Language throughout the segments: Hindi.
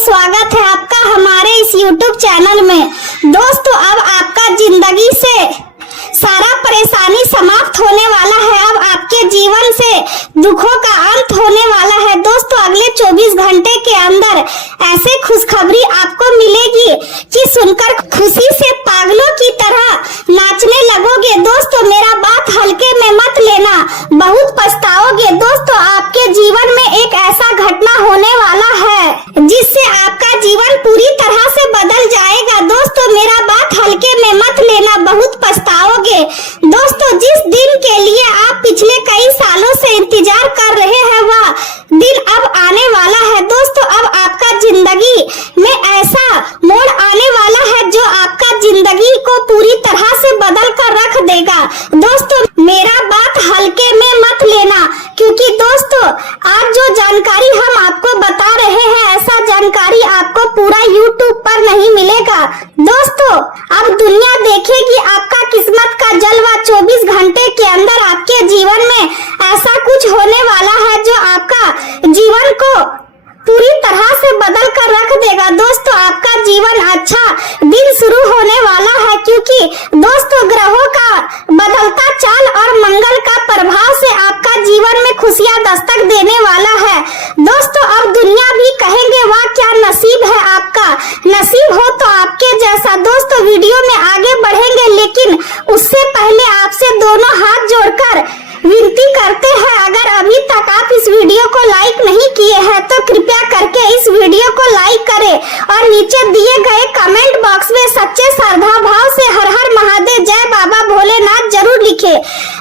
स्वागत है आपका हमारे इस YouTube चैनल में। दोस्तों, अब आपका जिंदगी से सारा परेशानी समाप्त होने वाला है। अब आपके जीवन से दुखों का अंत होने वाला है। दोस्तों, अगले 24 घंटे के अंदर ऐसे खुशखबरी आपको मिलेगी कि सुनकर खुशी से पागलों की तरह नाचने लगोगे। दोस्तों, मेरा बात हल्के में मत लेना, बहुत पछताओगे। दोस्तों, आपके जीवन में एक ऐसा घटना होने वाला है जिससे आपका जीवन पूरी तरह से बदल जाएगा। दोस्तों, मेरा बात हल्के में मत लेना, बहुत पछताओगे। दोस्तों, जिस दिन के लिए आप पिछले कई सालों से इंतजार कर रहे हैं वह दिन अब आने वाला है। दोस्तों, अब आपका जिंदगी में ऐसा मोड़ आने वाला है जो आपका जिंदगी को पूरी तरह से बदल कर रख देगा। दोस्तों, मेरा बात हल्के में मत लेना, क्योंकि दोस्तों आज जो जानकारी हम आपको बता रहे हैं ऐसा जानकारी आपको पूरा YouTube पर नहीं मिलेगा। दोस्तों, अब दुनिया देखेगी आपका किस्मत का जलवा। 24 घंटे के अंदर आपके जीवन में ऐसा कुछ होने वाला है जो आपका जीवन को पूरी तरह से बदल कर रख देगा। दोस्तों, आपका जीवन अच्छा दिन शुरू होने वाला है, क्योंकि दोस्तों ग्रहों का बदलता चाल और मंगल का प्रभाव से आपका जीवन में खुशियां दस्तक देने वाला है। दोस्तों, अब दुनिया भी कहेंगे वाह क्या नसीब है आपका, नसीब हो तो आपके जैसा। दोस्तों, वीडियो में आगे बढ़ेंगे, लेकिन उससे पहले आपसे दोनों हाथ जोड़कर विनती करते हैं, अगर अभी तक आप इस वीडियो को लाइक नहीं किए हैं तो कृपया करके इस वीडियो को लाइक करें और नीचे दिए गए कमेंट बॉक्स में सच्चे श्रद्धा भाव से हर हर महादेव जय बाबा भोलेनाथ जरूर लिखें।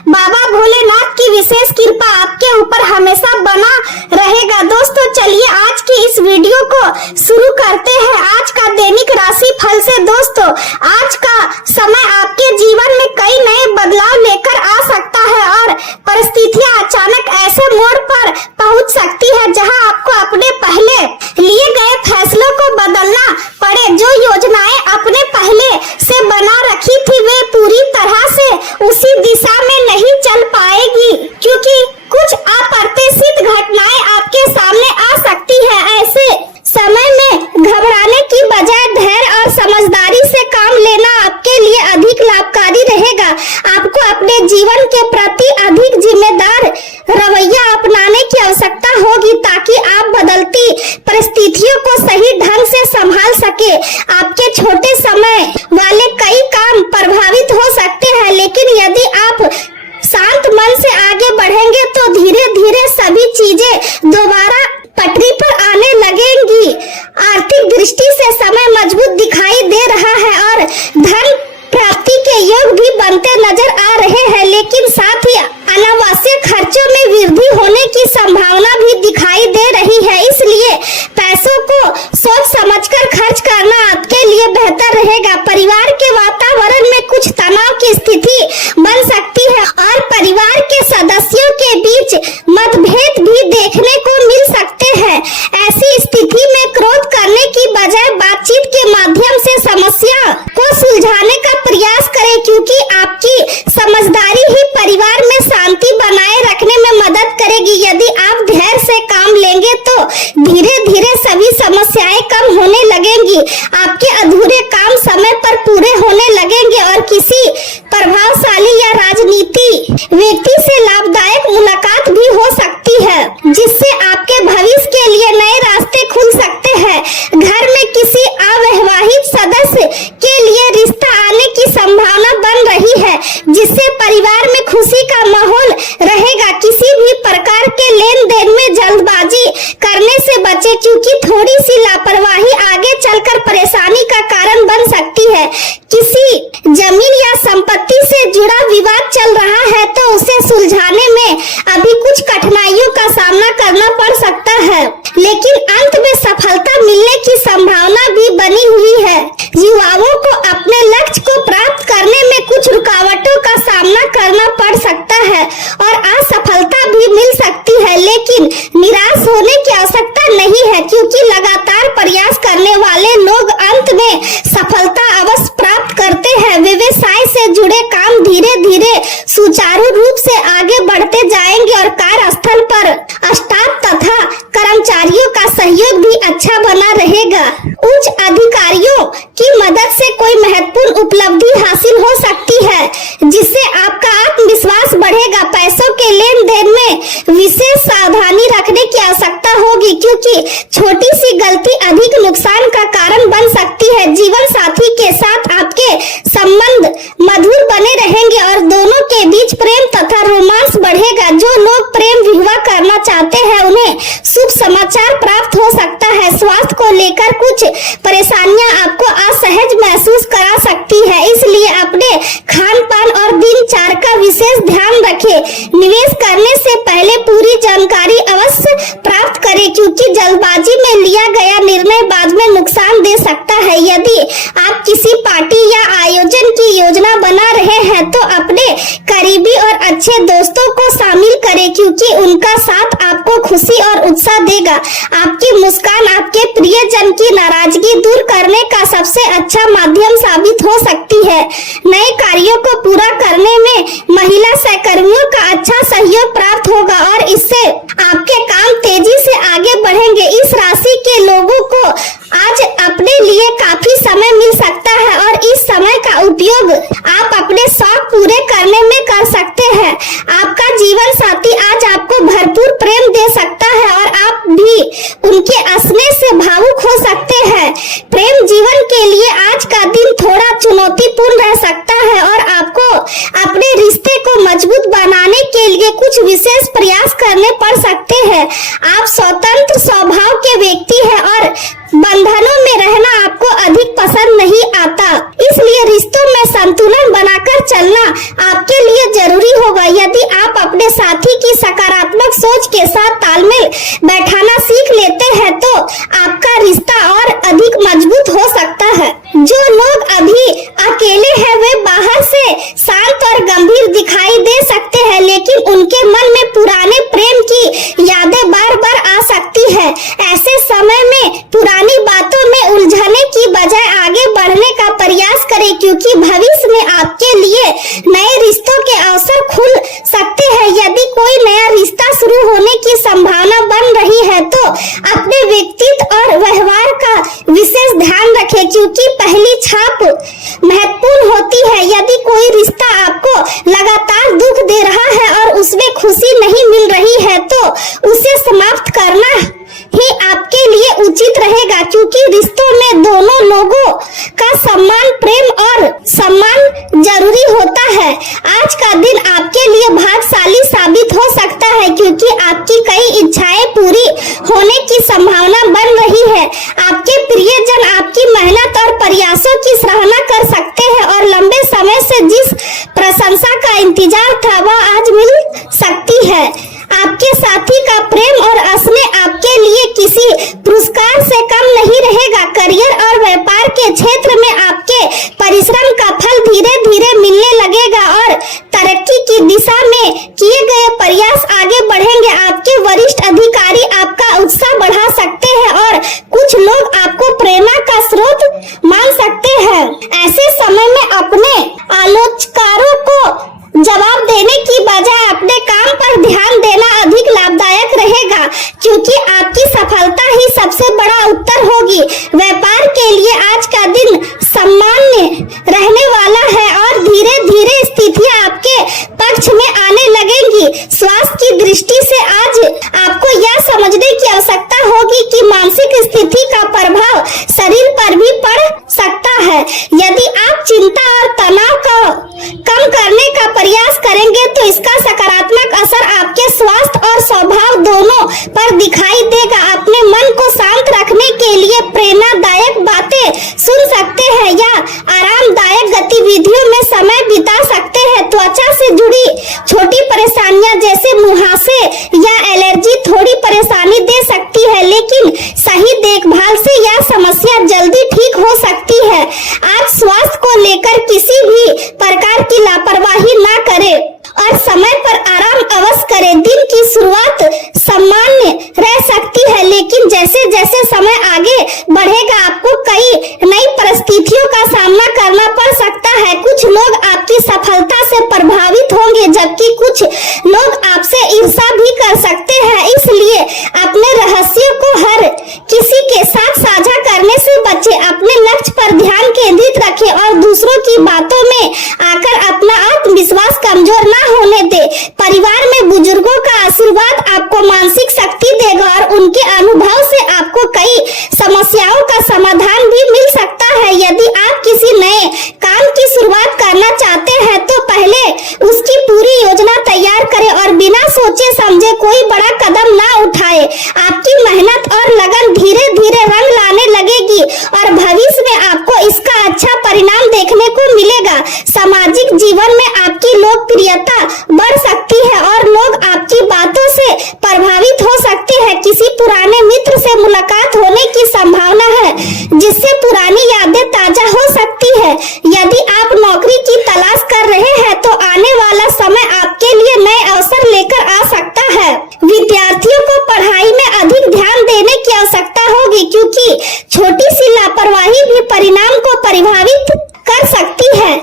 बाबा भोलेनाथ की विशेष कृपा आपके ऊपर हमेशा बना रहेगा। दोस्तों, चलिए आज की इस वीडियो को शुरू करते हैं आज का दैनिक राशि फल से। दोस्तों, आज का समय आपके जीवन में कई नए बदलाव लेकर आ सकता है और परिस्थितियां अचानक ऐसे मोड़ पर पहुंच सकती है जहां आपको अपने पहले लिए गए फैसलों को बदलना पड़े। जो योजनाएं आपने पहले से बना रखी थी वे पूरी तरह से उसी दिशा में नहीं चल पाएगी, क्योंकि कुछ अप्रत्याशित घटनाएं आपके सामने आ सकती है। ऐसे समय में घबराने की बजाय धैर्य और समझदारी से काम लेना आपके लिए अधिक लाभकारी रहेगा। आपको अपने जीवन के प्रति अधिक जिम्मेदार रवैया अपनाने की आवश्यकता होगी ताकि आप बदलती परिस्थितियों को सही ढंग से संभाल सके। आपके छोटे समय वाले कई काम प्रभावित हो सकते हैं, लेकिन यदि आप शांत मन से आगे बढ़ेंगे तो धीरे धीरे सभी चीजें दोबारा पटरी पर आने लगेंगी। आर्थिक दृष्टि से समय मजबूत दिखाई दे रहा है और धन प्राप्ति के योग भी बनते नजर आ रहे हैं, लेकिन साथ ही अनावश्यक खर्चों में वृद्धि होने की संभावना भी दिखाई दे रही है। इसलिए पैसों को सोच समझकर खर्च करना आपके लिए बेहतर रहेगा। परिवार के वातावरण में कुछ तनाव की स्थिति बन सकती है और परिवार के सदस्यों के बीच मतभेद भी देखने को मिल सकते हैं। ऐसी स्थिति में क्रोध करने की बजाय बातचीत के माध्यम से समस्या को सुलझाने का प्रयास करें, क्योंकि आपकी समझदारी ही परिवार में शांति बनाए रखने में मदद करेगी। यदि आप धैर्य से काम लेंगे तो धीरे धीरे सभी समस्याएं कम होने लगेंगी। आपके अधूरे काम समय पर पूरे होने लगेंगे और किसी प्रभावशाली या राजनीति व्यक्ति से लाभदायक मुलाकात भी हो सकती है, जिससे आपके भविष्य के लिए नए रास्ते खुल सकते हैं। घर में किसी अविवाहित सदस्य के लिए रिश्ता आने की संभावना बन रही है, जिससे परिवार में खुशी का माहौल रहेगा। किसी भी प्रकार के लेन देन में जल्दबाजी करने से बचे, क्योंकि थोड़ी सी लापरवाही आगे चलकर परेशानी का कारण बन सकती है। किसी जमीन या संपत्ति से जुड़ा विवाद चल रहा है तो उसे सुलझाने में अभी कुछ कठिनाइयों का सामना करना पड़ सकता है, लेकिन अंत में सफलता मिलने की संभावना भी बनी हुई है। युवाओं को अपने लक्ष्य को प्राप्त करने में कुछ रुकावटों का सामना करना पड़ सकता है और असफलता भी मिल सकती है, लेकिन निराश होने की आवश्यकता नहीं है, क्योंकि लगातार प्रयास करने वाले लोग अंत में सफलता अवश्य प्राप्त करते हैं। व्यवसाय से जुड़े काम धीरे धीरे सुचारू रूप से आगे बढ़ते जाएंगे और कार्यस्थल पर स्टाफ तथा कर्मचारी अधिकारियों का सहयोग भी अच्छा बना रहेगा। उच्च अधिकारियों की मदद से कोई महत्वपूर्ण उपलब्धि हासिल हो सकती है, जिससे आपका आत्मविश्वास बढ़ेगा। पैसों के लेन देन में विशेष सावधानी रखने की आवश्यकता होगी, क्योंकि छोटी सी गलती अधिक नुकसान का कारण बन सकती है। जीवन साथी के साथ आपके संबंध मधुर बने रहेंगे और दोनों के बीच प्रेम तथा रोमांस बढ़ेगा। जो लोग प्रेम विवाह करना चाहते हैं उन्हें शुभ समाचार प्राप्त हो सकता है। स्वास्थ्य को लेकर कुछ परेशानियां आपको असहज महसूस करा सकती है, इसलिए अपने खान पान और दिनचर्या का विशेष ध्यान रखें। निवेश करने से पहले पूरी जानकारी अवश्य प्राप्त करें, क्योंकि जल्दबाजी में लिया गया निर्णय बाद में नुकसान दे सकता है। यदि आप किसी पार्टी या आयोजन की योजना बना रहे हैं तो अपने करीबी और अच्छे दोस्तों को शामिल करें, क्योंकि उनका साथ आपको खुशी और उत्साह देगा। आपकी मुस्कान आपके प्रियजन की नाराजगी दूर करने का सबसे अच्छा माध्यम साबित हो सकती है। नए कार्यों को पूरा करने में महिला सहकर्मियों का अच्छा सहयोग प्राप्त होगा और इससे आपके काम तेजी से आगे बढ़ेंगे। इस राशि के लोगों को आज अपने लिए काफी समय मिल सकता है और इस समय का उपयोग आप अपने शौक पूरे करने में कर सकते हैं। आपका जीवन साथी आज आपको भरपूर प्रेम दे सकता है और आप भी उनके हंसने से भावुक हो सकते हैं। प्रेम जीवन के लिए आज का दिन थोड़ा चुनौतीपूर्ण रह सकता है और आपको अपने रिश्ते को मजबूत बनाने के लिए कुछ विशेष प्रयास करने पड़ सकते हैं। आप स्वतंत्र स्वभाव के व्यक्ति हैं और बंधनों में रहना आपको अधिक पसंद नहीं आता, इसलिए रिश्तों में संतुलन बनाकर चलना आपके लिए जरूरी होगा। यदि आप अपने साथी की सकारात्मक सोच के साथ तालमेल बैठाना सीख लेते हैं तो आपका रिश्ता और अधिक मजबूत हो सकता है। जो लोग अभी अकेले हैं वे बाहर से शांत और गंभीर दिखाई दे सकते हैं, लेकिन उनके मन में पुराने प्रेम की यादें बार बार आ सकती है। ऐसे समय में पुरानी बातों में उलझने की बजाय आगे बढ़ने का प्रयास करें, क्योंकि भविष्य में आपके लिए नए रिश्तों के अवसर खुल सकते हैं। यदि कोई नया रिश्ता शुरू होने की संभावना बन रही है तो अपने व्यक्तित्व और व्यवहार का विशेष ध्यान रखें, क्योंकि पहली छाप महत्वपूर्ण होती है। यदि कोई रिश्ता आपको लगातार दुख दे रहा है और उसमें खुशी नहीं मिल रही है तो उसे समाप्त करना ही आपके लिए उचित रहेगा, क्योंकि रिश्तों में दोनों लोगों का सम्मान, प्रेम और सम्मान जरूरी होता है। आज का दिन आपके लिए भाग्यशाली साबित हो सकता है, क्योंकि आपकी कई इच्छाएं पूरी होने की संभावना बन रही है। आपके प्रियजन आपकी मेहनत और प्रयासों की सराहना कर सकते हैं और लंबे समय से जिस प्रशंसा का इंतजार था वह आज मिल सकती है। आपके साथी का प्रेम और स्नेह आपके लिए किसी पुरस्कार से कम नहीं रहेगा। करियर और व्यापार के क्षेत्र में आपके परिश्रम का फल धीरे धीरे मिलने लगेगा और तरक्की की दिशा में किए गए प्रयास आगे बढ़ेंगे। आपके वरिष्ठ अधिकारी आपका उत्साह बढ़ा सकते हैं और कुछ लोग आपको प्रेरणा का स्रोत मान सकते हैं। ऐसे समय में अपने आलोचकों को जवाब देने की बजाय अपने काम पर ध्यान देना अधिक लाभदायक रहेगा, क्योंकि आपकी सफलता ही सबसे बड़ा उत्तर होगी। व्यापार के लिए आज का दिन सामान्य रहने वाला है और धीरे धीरे स्थितियां आपके पक्ष में आने लगेंगी। स्वास्थ्य की दृष्टि से आज आपको यह समझने की आवश्यकता होगी कि मानसिक स्थिति का प्रभाव शरीर पर भी पड़ सकता है। यदि आप चिंता और तनाव को कम करने का प्रयास करेंगे तो इसका सकारात्मक असर आपके स्वास्थ्य और स्वभाव दोनों पर दिखाई देगा। अपने मन को शांत रखने के लिए प्रेरणादायक बातें सुन सकते हैं या आरामदायक गतिविधियों में समय बिता सकते हैं। त्वचा से जुड़ी छोटी परेशानियां जैसे मुहासे या एलर्जी थोड़ी परेशानी दे सकती है, लेकिन सही देखभाल से यह समस्या जल्दी ठीक हो सकती है। आज स्वास्थ्य को लेकर किसी भी प्रकार की लापरवाही ना करें और समय पर आराम अवश्य करें। दिन की शुरुआत सामान्य रह सकती है, लेकिन जैसे जैसे समय आगे बढ़ेगा आपको कई नई परिस्थितियों का सामना करना पड़ सकता है। कुछ लोग आपकी सफलता से प्रभावित होंगे, जबकि कुछ लोग आपसे ईर्ष्या भी कर सकते हैं। इसलिए अपने रहस्यों को रखें और दूसरों की बातों में आकर अपना आत्मविश्वास कमजोर ना होने दे। परिवार में बुजुर्गों का आशीर्वाद आपको मानसिक शक्ति देगा और उनके अनुभव से आपको कई समस्याओं का समाधान भी मिल सकता है। यदि आप किसी नए काम की शुरुआत करना चाहते हैं तो पहले उसकी पूरी योजना तैयार करें और बिना सोचे समझे कोई बड़ा कदम ना उठाए। आपकी मेहनत और लगन धीरे धीरे रंग लाने लगेगी और भविष्य में आपको इसका अच्छा परिणाम देखने को मिलेगा। सामाजिक जीवन में आपकी लोकप्रियता बढ़ सकती है और लोग आपकी बातों से प्रभावित हो सकते हैं। किसी पुराने मित्र से मुलाकात होने की संभावना है जिससे पुरानी यादें ताजा हो सकती है। यदि आप नौकरी की तलाश कर रहे हैं तो आने वाला समय आपके लिए नए अवसर लेकर आ सकता है। विद्यार्थियों को पढ़ाई में अधिक ध्यान देने की आवश्यकता होगी क्योंकि छोटी सी लापरवाही भी परिणाम को प्रभावित कर सकती है।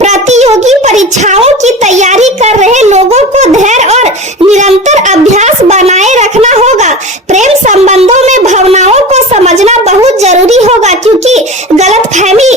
प्रतियोगी परीक्षाओं की तैयारी कर रहे लोगों को धैर्य और निरंतर अभ्यास बनाए रखना होगा। प्रेम संबंधों में भावनाओं को समझना बहुत जरूरी होगा क्योंकि गलतफहमी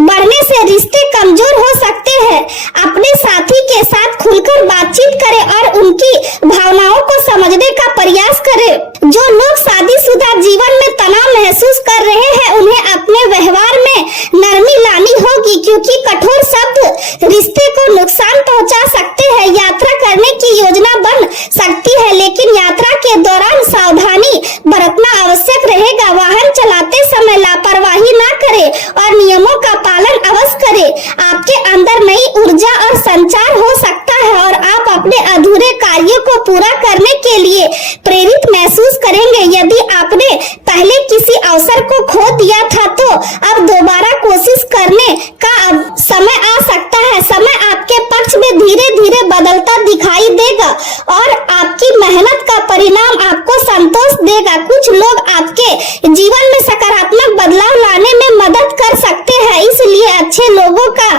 बढ़ने से रिश्ते कमजोर हो सकते हैं। अपने साथी के साथ खुलकर बातचीत करें और उनकी भावनाओं को समझने का प्रयास करें। जो लोग शादीशुदा जीवन में तनाव महसूस कर रहे हैं उन्हें अपने व्यवहार में नरमी लानी होगी क्योंकि कठोर शब्द रिश्ते को नुकसान पहुंचा सकते हैं। यात्रा करने की योजना बन सकती है लेकिन यात्रा के दौरान सावधानी बरतना आवश्यक रहेगा। वाहन चलाते समय लापरवाही ना करें और नियमों का पालन अवश्य करें। आपके अंदर नई ऊर्जा और संचार हो सकता है और आप अपने अधूरे कार्यों को पूरा करने के लिए प्रेरित महसूस करेंगे। यदि आपने पहले किसी अवसर को खो दिया था तो अब दोबारा कोशिश करने का समय आ सकता है। समय आपके पक्ष में धीरे धीरे बदलता दिखाई देगा और आपकी मेहनत का परिणाम आपको संतोष देगा। कुछ लोग आपके जीवन में सकारात्मक बदलाव लाने में मदद कर सकते हैं, इसलिए अच्छे लोगों का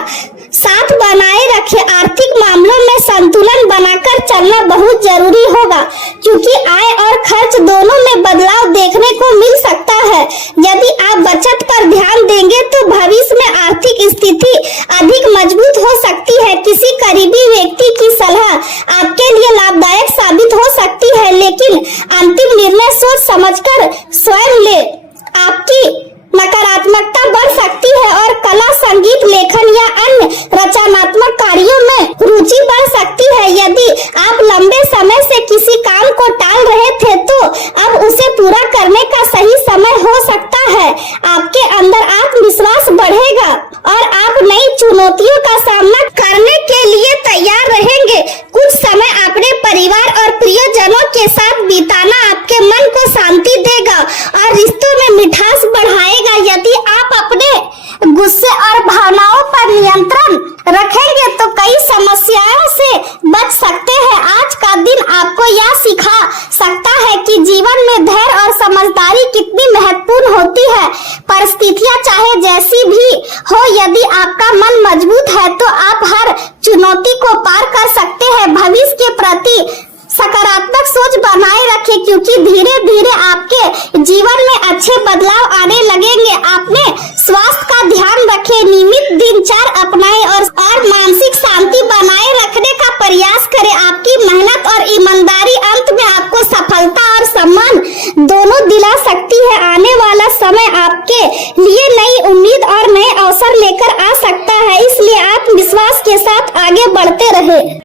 साथ बनाए रखें। आर्थिक मामलों में संतुलन बनाकर चलना बहुत जरूरी होगा क्योंकि आय और खर्च दोनों में बदलाव देखने को मिल सकता है। यदि आप बचत पर ध्यान देंगे तो भविष्य में आर्थिक स्थिति अधिक मजबूत हो सकती है। किसी करीबी व्यक्ति की सलाह आपके लिए लाभदायक साबित हो सकती है लेकिन अंतिम निर्णय सोच समझकर स्वयं ले। आपकी नकारात्मकता बढ़ सकती है और कला, संगीत, लेखन या अन्य रचनात्मक कार्यों में रुचि बढ़ सकती है। यदि आप लंबे समय से किसी काम को टाल रहे थे तो अब उसे पूरा करने का सही समय हो सकता है। आपके अंदर आत्मविश्वास बढ़ेगा और आप नई चुनौतियों का सामना करने के लिए तैयार रहेंगे। कुछ समय अपने परिवार और प्रियजनों के साथ बिताना आपके मन को शांति देगा और रिश्तों में मिठास बढ़ाएगा। यदि आप अपने गुस्से और भावनाओं पर नियंत्रण रखेंगे तो कई समस्याओं से बच सकते हैं। आज का दिन आपको यह सिखा सकता है कि जीवन में धैर्य और समझदारी कितनी महत्वपूर्ण होती है। परिस्थितियां चाहे जैसी भी हो, यदि आपका मन मजबूत है तो आप हर चुनौती को पार कर सकते हैं। भविष्य के प्रति सकारात्मक सोच बनाए रखें क्योंकि धीरे धीरे आपके जीवन में अच्छे बदलाव आने लगेंगे। अपने स्वास्थ्य का ध्यान रखें, नियमित दिनचर्या अपनाएं और मानसिक शांति बनाए रखने का प्रयास करें। आपकी मेहनत और ईमानदारी अंत में आपको सफलता और सम्मान दोनों दिला सकती है। आने वाला समय आपके लिए नई उम्मीद और नए अवसर लेकर आ सकता है, इसलिए आत्मविश्वास के साथ आगे बढ़ते रहे।